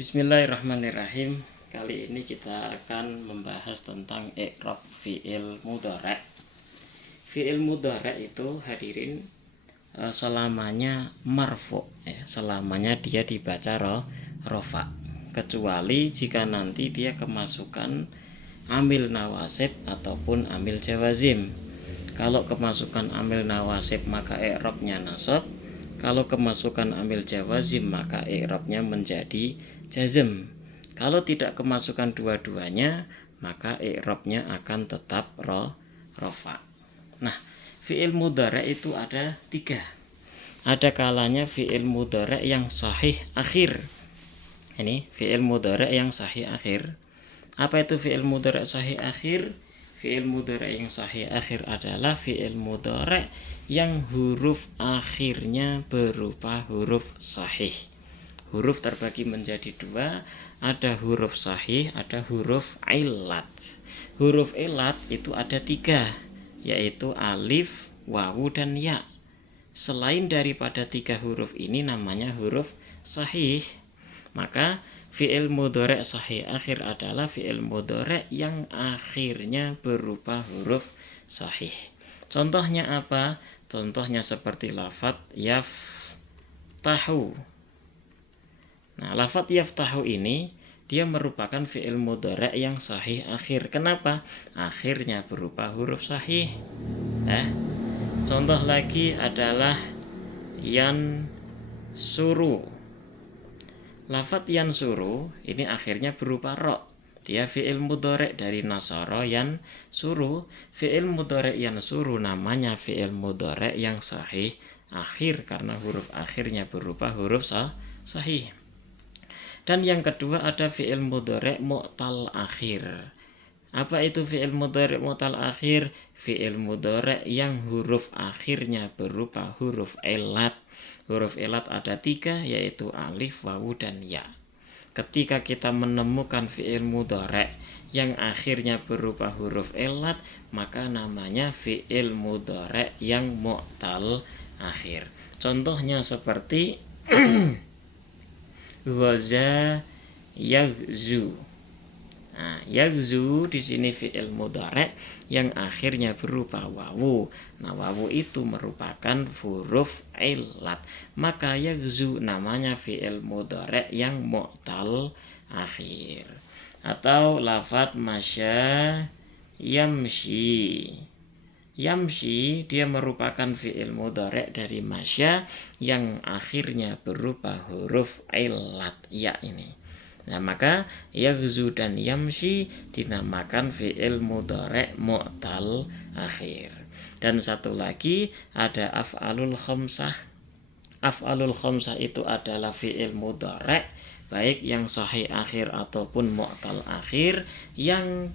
Bismillahirrahmanirrahim. Kali ini kita akan membahas tentang i'rab fi'il mudhari'. Fi'il mudhari' itu hadirin selamanya marfu', selamanya dia dibaca rofa, kecuali jika nanti dia kemasukan amil nawasib ataupun amil jawazim. Kalau kemasukan amil nawasib maka i'rabnya nasab. Kalau kemasukan amil jawazim maka i'rabnya menjadi jazm. Kalau tidak kemasukan dua-duanya maka i'rabnya akan tetap rofa. Nah, fi'il mudhari' itu ada 3. Ada kalanya fi'il mudhari' yang sahih akhir. Ini fi'il mudhari' yang sahih akhir. Apa itu fi'il mudhari' sahih akhir? Fi'il mudhari' yang sahih akhir adalah fi'il mudhari' yang huruf akhirnya berupa huruf sahih. Huruf terbagi menjadi 2, ada huruf sahih, ada huruf ilat. Huruf ilat itu ada 3, yaitu alif, wawu, dan ya. Selain daripada 3 huruf ini namanya huruf sahih. Maka fi'il mudhari' sahih akhir adalah fi'il mudhari' yang akhirnya berupa huruf sahih. Contohnya apa? Contohnya seperti lafadz yaftahu. Nah, lafadz yaftahu ini dia merupakan fi'il mudhari' yang sahih akhir. Kenapa? Akhirnya berupa huruf sahih. Contoh lagi adalah yansuru. Lafadz yansuru ini akhirnya berupa ro. Dia fi'il mudhari' dari nasara yansuru. Fi'il mudhari' yansuru namanya fi'il mudhari' yang sahih akhir karena huruf akhirnya berupa huruf sahih. Dan yang kedua ada fi'il mudhari' mu'tal akhir. Apa itu fi'il mudhari' mu'tal akhir? Fi'il mudhari' yang huruf akhirnya berupa huruf ilat. Huruf ilat ada 3, yaitu alif, wawu, dan ya. Ketika kita menemukan fi'il mudhari' yang akhirnya berupa huruf ilat, maka namanya fi'il mudhari' yang mu'tal akhir. Contohnya seperti ghaza yaghzu. Nah, yaghzu di sini fi'il mudhari' yang akhirnya berupa wawu. Nah, wawu itu merupakan huruf ilat. Maka yaghzu namanya fi'il mudhari' yang mu'tal akhir. Atau lafadz masya yamshi. Yamshi dia merupakan fi'il mudhari' dari masya yang akhirnya berupa huruf ilat ya ini. Nah, maka yaghzu dan yamshi dinamakan fi'il mudhari' mu'tal akhir. Dan satu lagi ada af'alul khamsah. Af'alul khamsah itu adalah fi'il mudhari' baik yang sahih akhir ataupun mu'tal akhir yang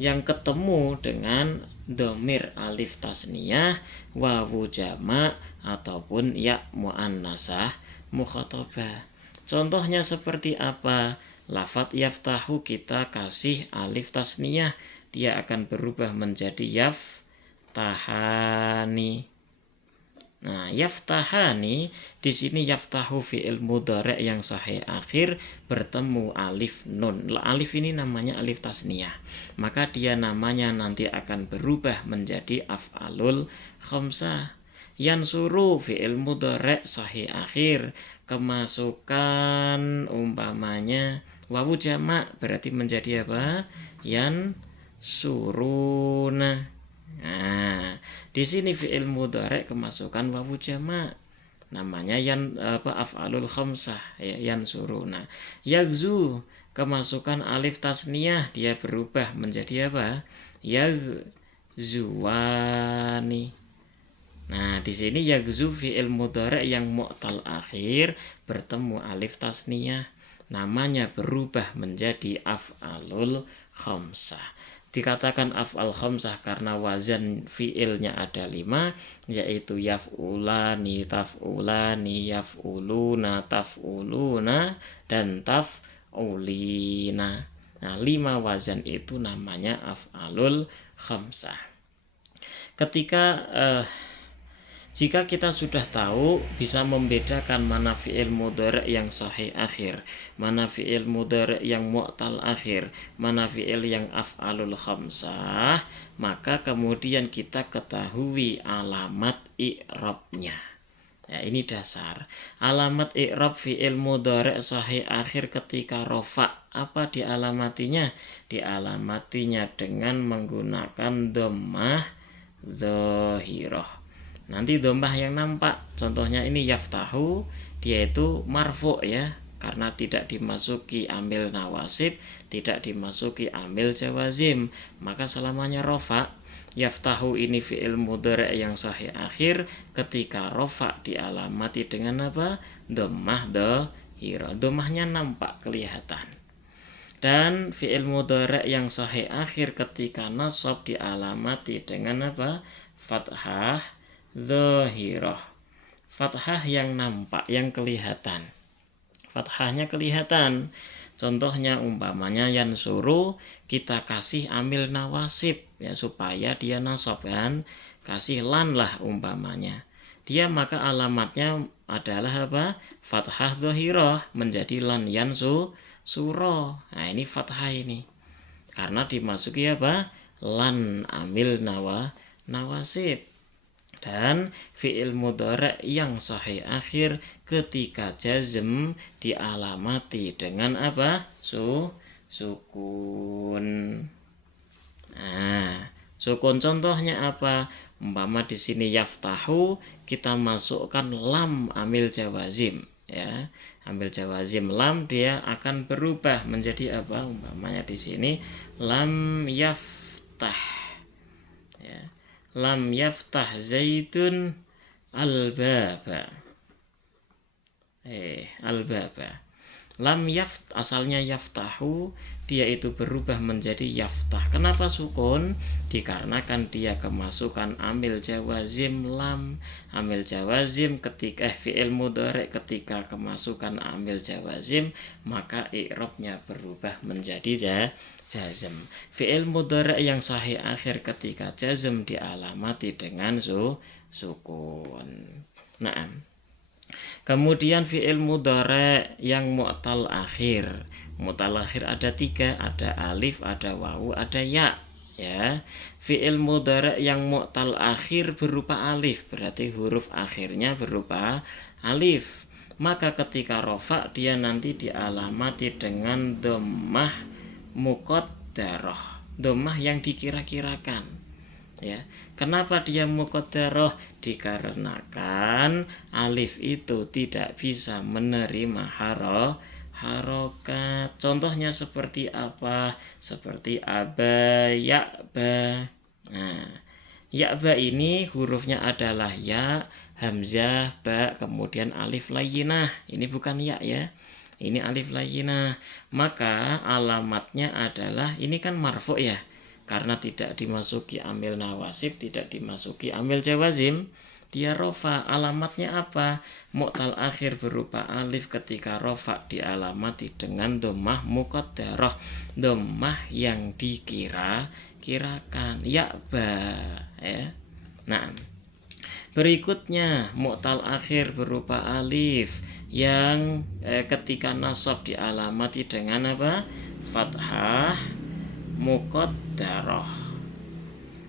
yang ketemu dengan dhamir alif tasniyah, wawu jama' ataupun ya muannasah mukhatabah. Contohnya seperti apa? Lafadz yaftahu kita kasih alif tasniyah, dia akan berubah menjadi yaftahani. Nah, yaftahani di sini yaftahu fi'il mudhari' yang sahih akhir bertemu alif nun. Alif ini namanya alif tasniyah. Maka dia namanya nanti akan berubah menjadi af'alul khamsah. Yansuru fi'il mudhari' sahih akhir kemasukan umpamanya wawu jama' berarti menjadi apa? Yansuruna. Nah, di sini fi'il mudhari' kemasukan wawu jama', namanya af'alul khamsah, yansuruna. Yaghzu kemasukan alif tasniyah, dia berubah menjadi apa? Yaghzuwani. Nah, di sini yaghzu fi'il mudhari' yang mu'tal akhir bertemu alif tasniyah, namanya berubah menjadi af'alul khamsah. Dikatakan af'al khamsah karena wazan fi'ilnya ada 5, yaitu yaf'ulani, taf'ulani, yaf'uluna, taf'uluna, dan taf'ulina. Nah, 5 wazan itu namanya af'alul khamsah. Ketika Jika kita sudah tahu, bisa membedakan mana fi'il mudhari' yang sahih akhir, mana fi'il mudhari' yang mu'tal akhir, mana fi'il yang af'alul khamsah, maka kemudian kita ketahui alamat i'rabnya. Ya, ini dasar. Alamat i'rab fi'il mudhari' sahih akhir ketika rofa. Apa dialamatinya? Dialamatinya dengan menggunakan dhammah dhahirah. Nanti dhammah yang nampak. Contohnya ini yaftahu, dia itu marfu ya, karena tidak dimasuki amil nawasib, tidak dimasuki amil jawazim, maka selamanya rofa. Yaftahu ini fi'il mudhari' yang sahih akhir, ketika rofa dialamati dengan apa? Dhammah dhahirah. Dhammahnya nampak, kelihatan. Dan fi'il mudhari' yang sahih akhir ketika nasab dialamati dengan apa? Fathah dhahirah. Fathah yang nampak, yang kelihatan. Fathahnya kelihatan. Contohnya umpamanya yansuru, kita kasih amil nawasib ya, supaya dia nasab kan. Kasih lan lah umpamanya. Dia maka alamatnya adalah apa? Fathah dhahirah, menjadi lan suro. Nah, ini fathah ini. Karena dimasuki apa? Lan amil nawasib. Dan fi'il mudhari' yang sahih akhir ketika jazm dialamati dengan apa? Sukun. Nah, sukun contohnya apa? Umpama di sini yaftahu, kita masukkan lam amil jawazim ya. Ambil jawazim lam, dia akan berubah menjadi apa? Umpamanya di sini lam yaftah ya. Lam yaftah zaitun al-baba. Al-baba. Lam asalnya yaftahu, dia itu berubah menjadi yaftah. Kenapa sukun? Dikarenakan dia kemasukan amil jawazim lam. Amil jawazim ketika fi'il mudhari' ketika kemasukan amil jawazim, maka i'rabnya berubah menjadi jazm. Fi'il mudhari' yang sahih akhir ketika jazm dialamati dengan sukun. Naam. Kemudian fi'il mudhari' yang mu'tal akhir. Mu'tal akhir ada 3, ada alif, ada wawu, ada ya. Ya, fi'il mudhari' yang mu'tal akhir berupa alif, berarti huruf akhirnya berupa alif. Maka ketika rofa dia nanti dialamati dengan dhammah muqaddarah, dhammah yang dikira-kirakan. Ya, kenapa dia muqaddarah? Dikarenakan alif itu tidak bisa menerima harokat. Contohnya seperti apa? Seperti aba, ya'ba. Nah, ya'ba ini hurufnya adalah ya, hamzah, ba, kemudian alif layyinah. Ini bukan ya ya. Ini alif layyinah. Maka alamatnya adalah, ini kan marfu ya, karena tidak dimasuki amil nawasib, tidak dimasuki amil jawazim, dia rofa. Alamatnya apa? Mu'tal akhir berupa alif, ketika rofa dialamati dengan dhammah muqaddarah, dhammah yang dikira-kirakan, ya'ba ya. Nah, berikutnya mu'tal akhir berupa alif yang ketika nasab dialamati dengan apa? Fathah muqaddarah.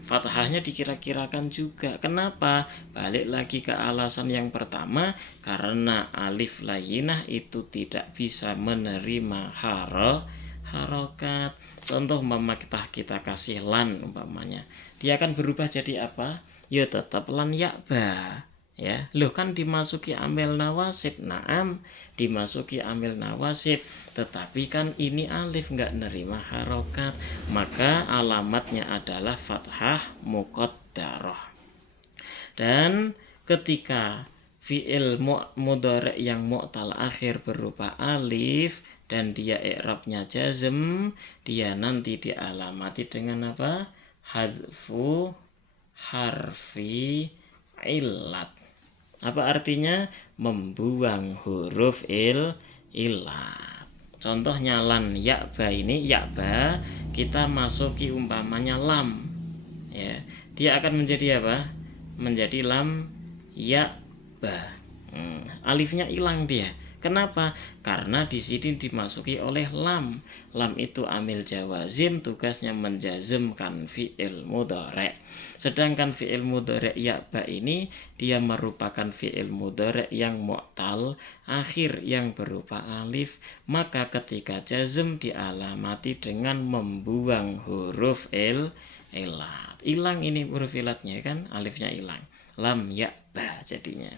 Fathahnya dikira-kirakan juga. Kenapa? Balik lagi ke alasan yang pertama, karena alif layyinah itu tidak bisa menerima harokat. Contoh umpama kita kasih lan umpamanya, dia akan berubah jadi apa? Ya tetap lan ya'ba. Ya, loh kan dimasuki amil nawasib. Naam, dimasuki amil nawasib, tetapi kan ini alif nggak nerima harokat, maka alamatnya adalah fathah muqaddarah. Dan ketika fi'il mudhari' yang mu'tal akhir berupa alif dan dia i'rabnya jazm, dia nanti dialamati dengan apa? Hadfu harfi illat. Apa artinya? Membuang huruf illat. Contohnya lan ya'ba, ini ya'ba kita masuki umpamanya lam ya, dia akan menjadi apa? Menjadi lam ya ba. Alifnya hilang dia. Kenapa? Karena di sini dimasuki oleh lam. Lam itu amil jawazim, tugasnya menjazmkan fi'il mudhari'. Sedangkan fi'il mudhari' ya ba ini dia merupakan fi'il mudhari' yang mu'tal akhir yang berupa alif, maka ketika jazm dialamati dengan membuang huruf ilat. Hilang ini huruf ilatnya kan, alifnya hilang. Lam ya ba jadinya.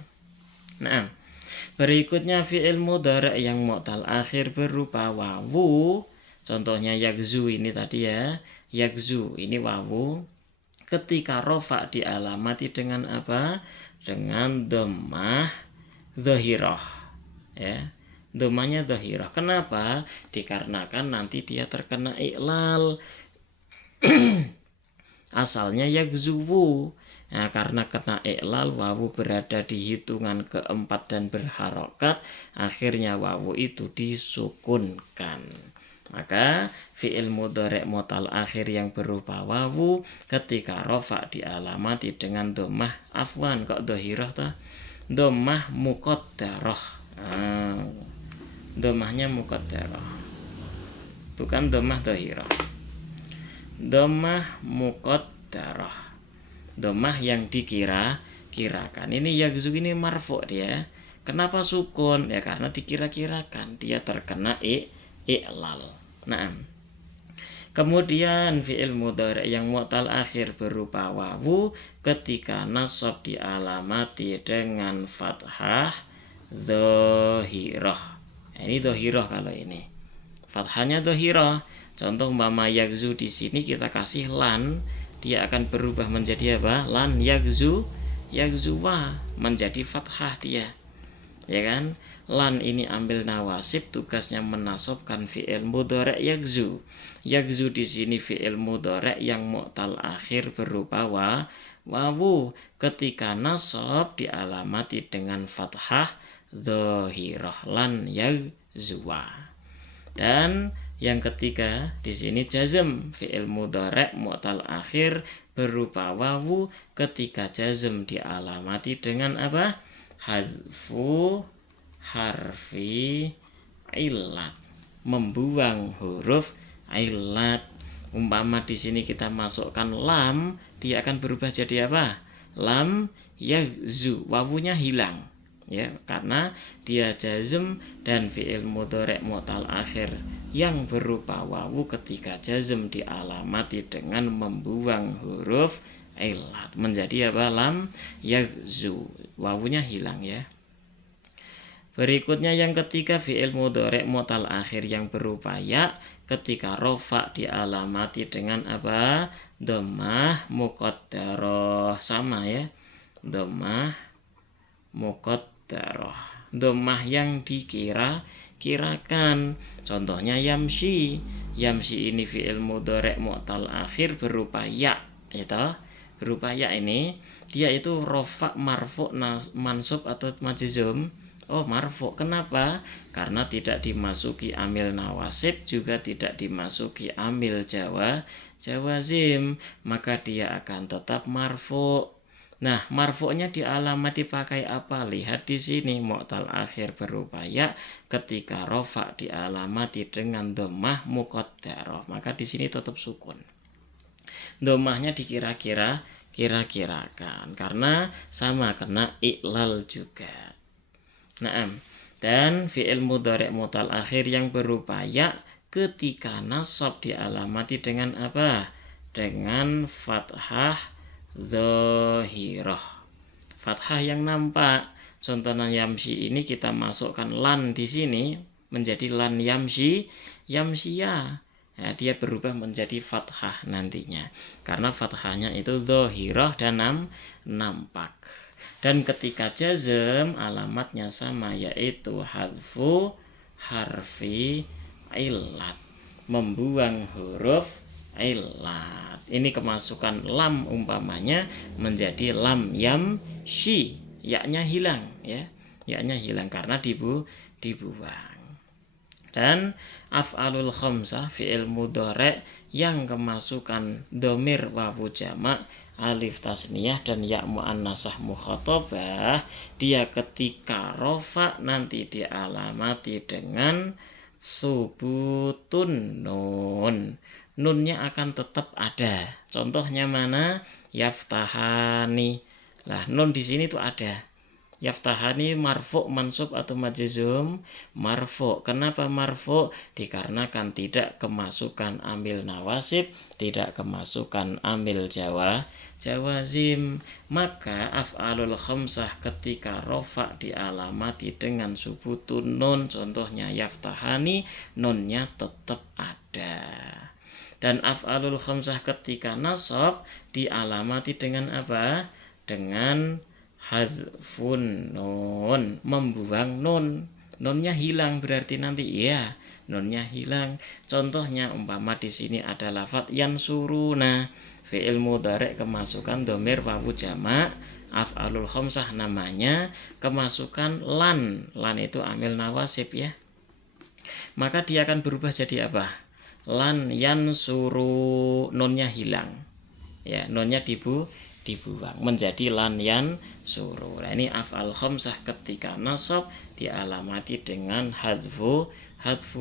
Nah, berikutnya fi'il mudhari' yang mu'tal akhir berupa wawu. Contohnya yakzu ini tadi ya. Yakzu ini wawu. Ketika rofa dialamati dengan apa? Dengan dhammah dhahirah. Ya. Dhammahnya dhahirah. Kenapa? Dikarenakan nanti dia terkena iklal. Asalnya yakzuwu. Nah, karena kena iklal, wawu berada di hitungan keempat dan berharokat, akhirnya wawu itu disukunkan. Maka fi'il mudhari' mu'tal akhir yang berupa wawu ketika rofa dialamati dengan dhammah, afwan kok dhahirah ta? Dhammah muqaddarah. Dhammahnya muqaddarah. Bukan dhammah dhahirah. Dhammah muqaddarah. Dhammah yang dikira-kirakan. Ini yakzu ini marfu dia. Kenapa sukun? Ya karena dikira-kirakan dia terkena i'lal. Nah, kemudian fi'il mudhari' yang mu'tal akhir berupa wawu ketika nasab dialamati dengan fathah dhahirah. Ini dhahirah kalau ini. Fathahnya dhahirah. Contoh umpama yakzu di sini kita kasih lan, dia akan berubah menjadi apa? Lan yakzuwa menjadi fathah dia. Ya kan? Lan ini ambil nawasib, tugasnya menasabkan fi'il mudhari' yakzu. Yakzu di sini fi'il mudhari' yang mu'tal akhir berupa wawu. Ketika nasab dialamati dengan fathah dhahirah, lan yakzuwa. Dan yang ketiga di sini jazm fi'il mudhari' mu'tal akhir berupa wawu ketika jazm dialamati dengan apa? Hadfu harfi illat, membuang huruf illat. Umpama di sini kita masukkan lam, dia akan berubah jadi apa? Lam yakzu, wawunya hilang. Ya, karena dia jazm dan fi'il mudhari' mu'tal akhir yang berupa wawu ketika jazm dialamati dengan membuang huruf ilat menjadi apa? Lam yakzu, wawunya hilang ya. Berikutnya yang ketiga fi'il mudhari' mu'tal akhir yang berupa ya ketika rofa dialamati dengan apa? Dhammah muqaddarah, sama ya. Dhammah muqaddarah, dhammah yang dikira-kirakan. Contohnya yamshi. Yamshi ini fi'il mudhari' mu'tal akhir berupa ya, itu berupa ya ini dia itu rofa marfu mansub atau majzum. Oh, marfu. Kenapa? Karena tidak dimasuki amil nawasib, juga tidak dimasuki amil jawazim, maka dia akan tetap marfu. Nah, marfu'nya dialamati pakai apa? Lihat di sini, mu'tal akhir berupa ya ketika rofa dialamati dengan dhammah muqaddarah, maka di sini tetap sukun. Dhammahnya dikira-kirakan karena sama kena iklal juga. Nah, dan fi'il mudhari' mu'tal akhir yang berupa ya ketika nasab dialamati dengan apa? Dengan fathah dhahirah, fathah yang nampak. Contohnya yamshi ini kita masukkan lan di sini menjadi lan yamshiya. Ya, dia berubah menjadi fathah nantinya karena fathahnya itu dhahirah dan nampak. Dan ketika jazm alamatnya sama, yaitu hadfu harfi illat, membuang huruf illat. Ini kemasukan lam umpamanya menjadi lam yamshi, yaknya hilang ya. Yaknya hilang karena dibuang. Dan af'alul khamsah fi'il mudhari' yang kemasukan dhamir wawu jamak alif tasniyah dan ya muannasah mukhatabah, dia ketika rofa nanti dialamati dengan subutun nun. Nunnya akan tetap ada. Contohnya mana? Yaftahani. Lah, nun di sini tuh ada. Yaftahani marfu mansub atau majzum? Marfu. Kenapa marfu? Dikarenakan tidak kemasukan amil nawasib, tidak kemasukan amil jawazim. Maka af'alul khamsah ketika rofa dialamati dengan subutun nun, contohnya yaftahani, nunnya tetap ada. Dan af'alul khamsah ketika nasab dialamati dengan apa? Dengan hadfun nun, membuang nun. Nunnya hilang berarti nanti ya, nunnya hilang. Contohnya umpama di sini ada lafadz yansuruna, fi'il mudhari' kemasukan dhamir wawu jamak, af'alul khamsah namanya kemasukan lan. Lan itu amil nawasib ya. Maka dia akan berubah jadi apa? Lan yansuru, nunnya hilang. Ya, nunnya dibuang menjadi lan yansuru. Nah, ini af'al khamsah ketika nasab dialamati dengan hadfu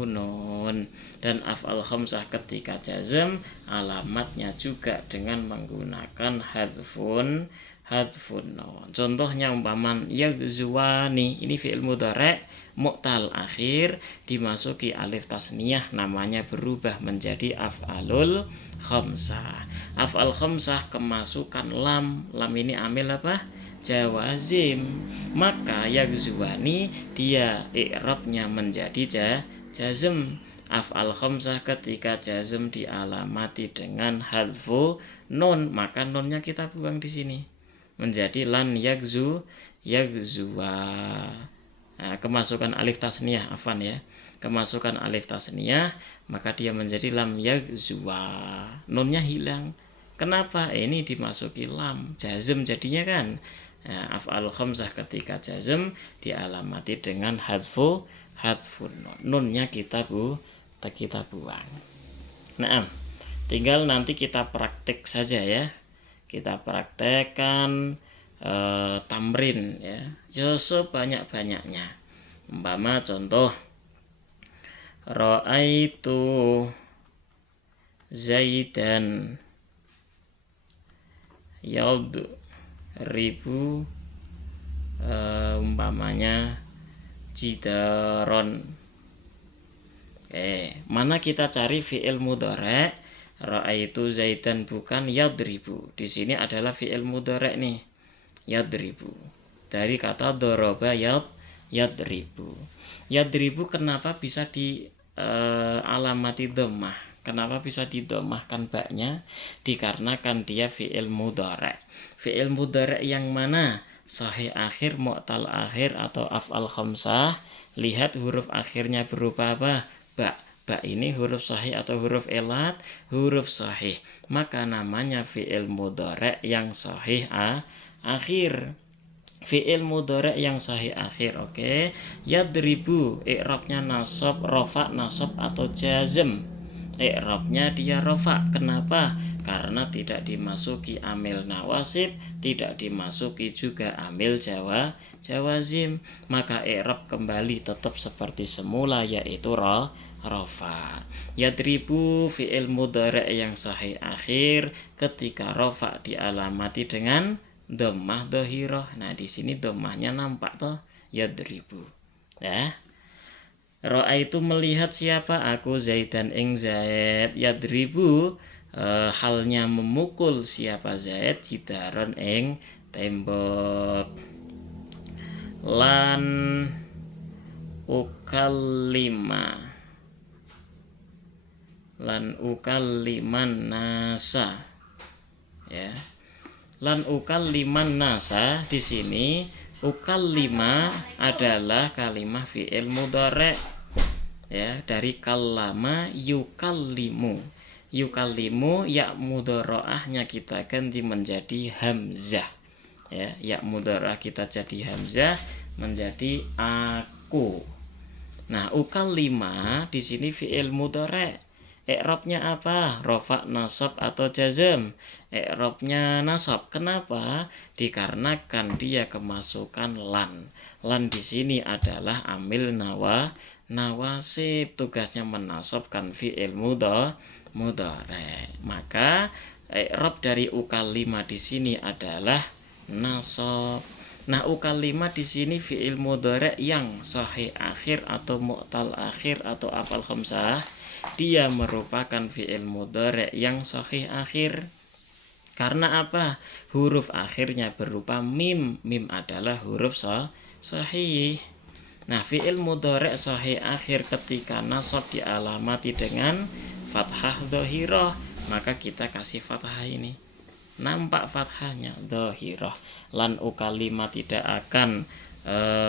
nun. Dan af'al khamsah ketika jazm alamatnya juga dengan menggunakan hadfun nun. Contohnya umpaman yaghzuwani, ini fi'il mudhari' mu'tal akhir dimasuki alif tasniyah, namanya berubah menjadi af'alul khamsah. Af'al khamsah kemasukan lam. Lam ini amil apa? Jawazim. Maka yaghzuwani dia i'rabnya menjadi jazm. Af'al khamsah ketika jazm dialamati dengan hadfu nun, maka nunnya kita buang di sini menjadi lan yaghzuwa. Nah, kemasukan alif tasniyah, afan ya, kemasukan alif tasniyah, maka dia menjadi lam yaghzuwa, nunnya hilang. Kenapa? Ini dimasuki lam, jazm jadinya kan. Nah, af'al khamsah ketika jazm dialamati dengan hadfun nun, nunnya kita buang. Nah, tinggal nanti kita praktek saja ya. Kita praktekkan tamrin ya, sebanyak-banyaknya. Umpama contoh ra'aitu Zaidan yadribu, umpamanya jidaron. Mana kita cari fi'il mudhari'? Ra'aitu Zaidan bukan yadribu. Di sini adalah fi'il mudhari' nih, yadribu. Dari kata doroba yadribu. Yadribu kenapa bisa dialamati dhammah? Kenapa bisa didomahkan baknya? Dikarenakan dia fi'il mudhari'. Fi'il mudhari' yang mana? Sahih akhir, mu'tal akhir atau af'al khamsah. Lihat huruf akhirnya berupa apa? Ba. Ba ini huruf sahih atau huruf elat? Huruf sahih. Maka namanya fi'il mudhari' yang sahih akhir. Fi'il mudhari' yang sahih akhir. Oke. Yadribu i'rabnya nasab, rofa, nasab atau jazm. I'rabnya dia rofa. Kenapa? Karena tidak dimasuki amil nawasib, tidak dimasuki juga amil jawazim. Maka i'rab kembali tetap seperti semula, yaitu rofa. Yadribu fi'il mudhari' yang sahih akhir ketika rofa dialamati dengan dhammah dhahirah. Nah, di sini dhammahnya nampak toh, yadribu. Ya. Ra'aitu melihat siapa? Aku Zaidan ing Zaid. Yadribu halnya memukul siapa? Zaid jidaron ing tembok. Lan ukaliman nasa ya. Lan ukaliman nasa, di sini ukallima adalah kalimah fi'il mudhari' ya, dari kallama yukallimu. Yukallimu ya mudhari'ahnya kita ganti menjadi hamzah ya, ya mudhari'ah kita jadi hamzah menjadi aku. Nah, ukallima di sini fi'il mudhari'. I'rabnya apa? Rofa, nasab, atau jazm? I'rabnya nasab. Kenapa? Dikarenakan dia kemasukan lan. Lan di sini adalah amil nawasib. Tugasnya menasabkan fi'il mudhari'. Maka i'rab dari ukalima di sini adalah nasab. Nah, ukalima di sini fi'il mudhari' yang sahih akhir atau mu'tal akhir atau afal khamsah, dia merupakan fi'il mudhari' yang sahih akhir. Karena apa? Huruf akhirnya berupa mim. Mim adalah huruf sahih. Nah, fi'il mudhari' sahih akhir ketika nasab dialamati dengan fathah dhahirah, maka kita kasih fathah ini. Nampak fathahnya dhahirah. Lan ukalima tidak akan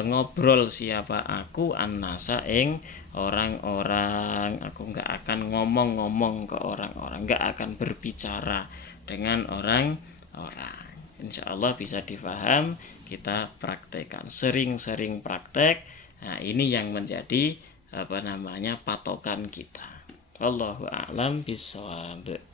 ngobrol siapa aku annasa ing orang-orang. Aku nggak akan ngomong-ngomong ke orang-orang, nggak akan berbicara dengan orang-orang. Insya Allah bisa difaham. Kita praktekkan, sering-sering praktek. Nah, ini yang menjadi patokan kita. Wallahu a'lam bishawab.